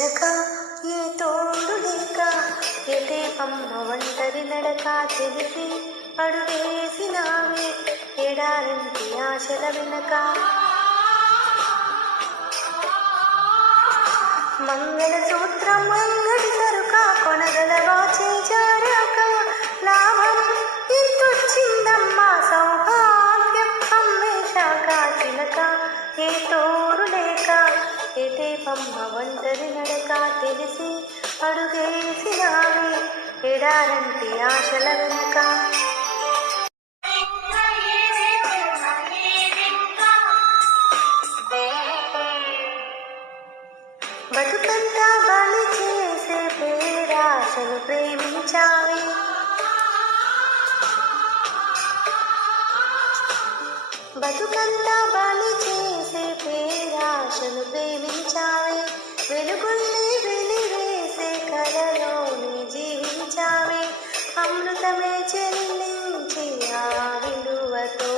చిలక ఏ తోడు లేక ఎటే పమ్మ ఒంటరి నడక తెలిసి అడుగేసినావే ఎడారంటి ఆశల వెనక మంగళ సూత్రం అంగడి సరుక కొనగల వాచే జారక లాభం ఇంతొచ్చిందమ్మా సౌభాగ్యం అమ్మేశాక చిలక ఏ తోడు లేక ఎటే పమ్మ ఒంటరి నడక తెలిసి అడుగేసినావే ఎడారంటి ఆశల వెనక బతుకంతా బలి చేసే పేరాశను ప్రేమించావే బతుకంతా బలి చేసే పేరాశను ప్రేమించావే వెలుగుల్ని వెలివేసే కలలోని జీవించావే అమృతమే చెల్లించి ఆ విలువతో